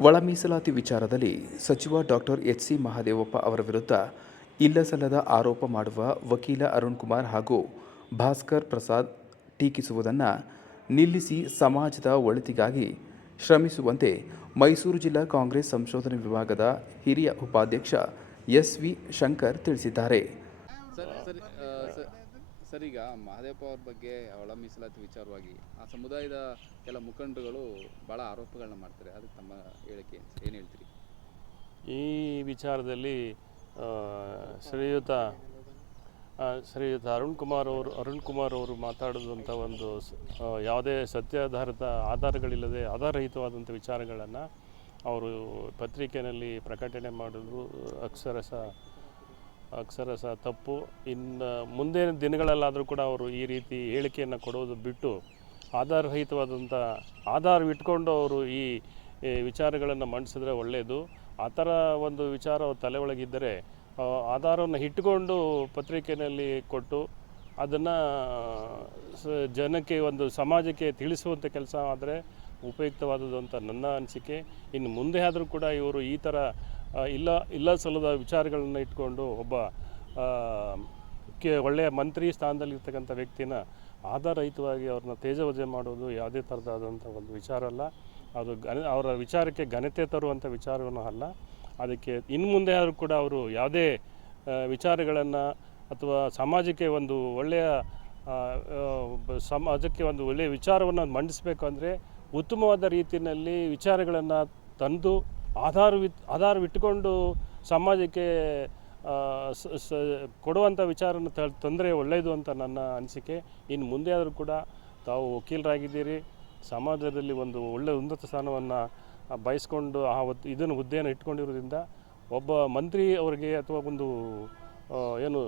ಒಳ ಮೀಸಲಾತಿ ವಿಚಾರದಲ್ಲಿ ಸಚಿವ ಡಾಕ್ಟರ್ ಎಚ್ ಸಿ ಮಹಾದೇವಪ್ಪ ಅವರ ವಿರುದ್ಧ ಇಲ್ಲಸಲ್ಲದ ಆರೋಪ ಮಾಡುವ ವಕೀಲ ಅರುಣ್ ಕುಮಾರ್ ಹಾಗೂ ಭಾಸ್ಕರ್ ಪ್ರಸಾದ್ ಟೀಕಿಸುವುದನ್ನು ನಿಲ್ಲಿಸಿ ಸಮಾಜದ ಒಳಿತಿಗಾಗಿ ಶ್ರಮಿಸುವಂತೆ ಮೈಸೂರು ಜಿಲ್ಲಾ ಕಾಂಗ್ರೆಸ್ ಸಂಶೋಧನೆ ವಿಭಾಗದ ಹಿರಿಯ ಉಪಾಧ್ಯಕ್ಷ ಎಸ್ ವಿ ಶಂಕರ್ ತಿಳಿಸಿದ್ದಾರೆ. ಸರ್ ಈಗ ಮಹದೇವಪ್ಪ ಅವ್ರ ಬಗ್ಗೆ ಒಳ ಮೀಸಲಾತಿ ವಿಚಾರವಾಗಿ ಆ ಸಮುದಾಯದ ಕೆಲ ಮುಖಂಡರುಗಳು ಭಾಳ ಆರೋಪಗಳನ್ನ ಮಾಡ್ತಾರೆ. ಅದಕ್ಕೆ ತಮ್ಮ ಹೇಳಿಕೆ ಏನು ಹೇಳ್ತೀರಿ? ಈ ವಿಚಾರದಲ್ಲಿ ಶ್ರೀಯುತ ಶ್ರೀಯುತ ಅರುಣ್ ಕುಮಾರ್ ಅವರು, ಅರುಣ್ ಕುಮಾರ್ ಅವರು ಮಾತಾಡಿದಂಥ ಒಂದು ಯಾವುದೇ ಸತ್ಯಾಧಾರಿತ ಆಧಾರಗಳಿಲ್ಲದೆ ಆಧಾರರಹಿತವಾದಂಥ ವಿಚಾರಗಳನ್ನು ಅವರು ಪತ್ರಿಕೆಯಲ್ಲಿ ಪ್ರಕಟಣೆ ಮಾಡೋದು ಅಕ್ಷರಶ ಅಕ್ಷರಶ ತಪ್ಪು. ಇನ್ನು ಮುಂದಿನ ದಿನಗಳಲ್ಲಾದರೂ ಕೂಡ ಅವರು ಈ ರೀತಿ ಹೇಳಿಕೆಯನ್ನು ಕೊಡೋದು ಬಿಟ್ಟು ಆಧಾರರಹಿತವಾದಂಥ ಆಧಾರವಿಟ್ಕೊಂಡು ಅವರು ಈ ವಿಚಾರಗಳನ್ನು ಮಂಡಿಸಿದ್ರೆ ಒಳ್ಳೆಯದು ಆ ಥರ ಒಂದು ವಿಚಾರ ಅವ್ರ ತಲೆ ಒಳಗಿದ್ದರೆ ಆಧಾರವನ್ನು ಇಟ್ಟುಕೊಂಡು ಪತ್ರಿಕೆಯಲ್ಲಿ ಕೊಟ್ಟು ಅದನ್ನು ಜನಕ್ಕೆ ಒಂದು ಸಮಾಜಕ್ಕೆ ತಿಳಿಸುವಂಥ ಕೆಲಸ ಆದರೆ ಉಪಯುಕ್ತವಾದದ್ದು ಅಂತ ನನ್ನ ಅನಿಸಿಕೆ. ಇನ್ನು ಮುಂದೆ ಆದರೂ ಕೂಡ ಇವರು ಈ ಥರ ಇಲ್ಲ ಇಲ್ಲ ಸಲ್ಲದ ವಿಚಾರಗಳನ್ನು ಇಟ್ಕೊಂಡು ಒಬ್ಬ ಕೆ, ಒಳ್ಳೆಯ ಮಂತ್ರಿ ಸ್ಥಾನದಲ್ಲಿರ್ತಕ್ಕಂಥ ವ್ಯಕ್ತಿನ ಆಧಾರಹಿತವಾಗಿ ಅವ್ರನ್ನ ತೇಜವಜೆ ಮಾಡೋದು ಯಾವುದೇ ಥರದಾದಂಥ ಒಂದು ವಿಚಾರ ಅಲ್ಲ. ಅದು ಘನ, ಅವರ ವಿಚಾರಕ್ಕೆ ಘನತೆ ತರುವಂಥ ವಿಚಾರವೂ ಅಲ್ಲ. ಅದಕ್ಕೆ ಇನ್ನು ಮುಂದೆ ಆದರೂ ಕೂಡ ಅವರು ಯಾವುದೇ ವಿಚಾರಗಳನ್ನು ಅಥವಾ ಸಮಾಜಕ್ಕೆ ಒಂದು ಒಳ್ಳೆಯ ಸಮಾಜಕ್ಕೆ ಒಂದು ಒಳ್ಳೆಯ ವಿಚಾರವನ್ನು ಮಂಡಿಸಬೇಕು ಅಂದರೆ ಉತ್ತಮವಾದ ರೀತಿಯಲ್ಲಿ ವಿಚಾರಗಳನ್ನು ತಂದು ಆಧಾರವಿತ್ ಆಧಾರವಿಟ್ಟುಕೊಂಡು ಸಮಾಜಕ್ಕೆ ಕೊಡುವಂಥ ವಿಚಾರನ ತಂದರೆ ಒಳ್ಳೆಯದು ಅಂತ ನನ್ನ ಅನಿಸಿಕೆ. ಇನ್ನು ಮುಂದೆ ಆದರೂ ಕೂಡ ತಾವು ವಕೀಲರಾಗಿದ್ದೀರಿ. ಸಮಾಜದಲ್ಲಿ ಒಂದು ಒಳ್ಳೆಯ ಉನ್ನತ ಸ್ಥಾನವನ್ನು ಬಯಸ್ಕೊಂಡು ಆ ಇದನ್ನು ಹುದ್ದೆಯನ್ನು ಇಟ್ಕೊಂಡಿರೋದ್ರಿಂದ ಒಬ್ಬ ಮಂತ್ರಿ ಅವರಿಗೆ ಅಥವಾ ಒಂದು ಏನು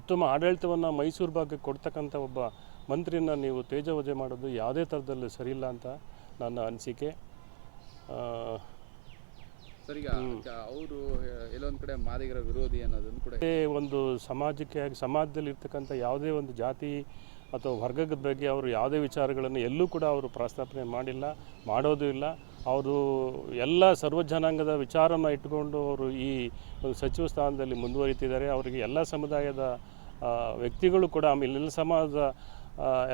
ಉತ್ತಮ ಆಡಳಿತವನ್ನು ಮೈಸೂರು ಭಾಗಕ್ಕೆ ಕೊಡ್ತಕ್ಕಂಥ ಒಬ್ಬ ಮಂತ್ರಿನ ನೀವು ತೇಜವಜೆ ಮಾಡೋದು ಯಾವುದೇ ಥರದಲ್ಲಿ ಸರಿಯಿಲ್ಲ ಅಂತ ನನ್ನ ಅನಿಸಿಕೆ. ಅವರು ಎಲ್ಲೊಂದು ಕಡೆ ಮಾದಿಗರ ವಿರೋಧಿ ಅನ್ನೋದನ್ನು ಕೂಡ ಒಂದು ಸಮಾಜಕ್ಕೆ ಆಗಿ ಸಮಾಜದಲ್ಲಿ ಇರ್ತಕ್ಕಂಥ ಯಾವುದೇ ಒಂದು ಜಾತಿ ಅಥವಾ ವರ್ಗದ ಬಗ್ಗೆ ಅವರು ಯಾವುದೇ ವಿಚಾರಗಳನ್ನು ಎಲ್ಲೂ ಕೂಡ ಅವರು ಪ್ರಸ್ತಾಪನೆ ಮಾಡಿಲ್ಲ ಮಾಡೋದು ಇಲ್ಲ. ಅವರು ಎಲ್ಲ ಸರ್ವ ಜನಾಂಗದ ವಿಚಾರನ ಇಟ್ಟುಕೊಂಡು ಅವರು ಈ ಒಂದು ಸಚಿವ ಸ್ಥಾನದಲ್ಲಿ ಮುಂದುವರಿತಿದ್ದಾರೆ. ಅವರಿಗೆ ಎಲ್ಲ ಸಮುದಾಯದ ವ್ಯಕ್ತಿಗಳು ಕೂಡ ಆಮೇಲೆ ಎಲ್ಲ ಸಮಾಜದ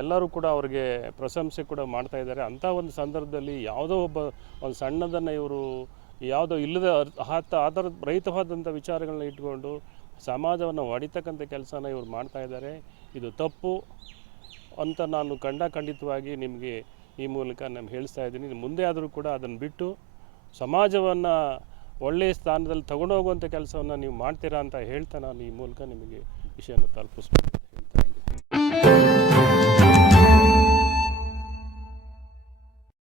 ಎಲ್ಲರೂ ಕೂಡ ಅವರಿಗೆ ಪ್ರಶಂಸೆ ಕೂಡ ಮಾಡ್ತಾ ಇದ್ದಾರೆ. ಅಂಥ ಒಂದು ಸಂದರ್ಭದಲ್ಲಿ ಯಾವುದೋ ಒಬ್ಬ ಒಂದು ಸಣ್ಣದನ್ನು ಇವರು ಯಾವುದೋ ಇಲ್ಲದ ಆತ ಆಧಾರ ರಹಿತವಾದಂಥ ವಿಚಾರಗಳನ್ನ ಇಟ್ಕೊಂಡು ಸಮಾಜವನ್ನು ಹೊಡಿತಕ್ಕಂಥ ಕೆಲಸನ ಇವರು ಮಾಡ್ತಾ ಇದ್ದಾರೆ. ಇದು ತಪ್ಪು ಅಂತ ನಾನು ಖಂಡ ಖಂಡಿತವಾಗಿ ನಿಮಗೆ ಈ ಮೂಲಕ ನಾನು ಹೇಳಿಸ್ತಾ ಇದ್ದೀನಿ. ಮುಂದೆ ಆದರೂ ಕೂಡ ಅದನ್ನು ಬಿಟ್ಟು ಸಮಾಜವನ್ನು ಒಳ್ಳೆಯ ಸ್ಥಾನದಲ್ಲಿ ತಗೊಂಡೋಗುವಂಥ ಕೆಲಸವನ್ನು ನೀವು ಮಾಡ್ತೀರಾ ಅಂತ ಹೇಳ್ತಾ ನಾನು ಈ ಮೂಲಕ ನಿಮಗೆ ಥ್ಯಾಂಕ್ ಯು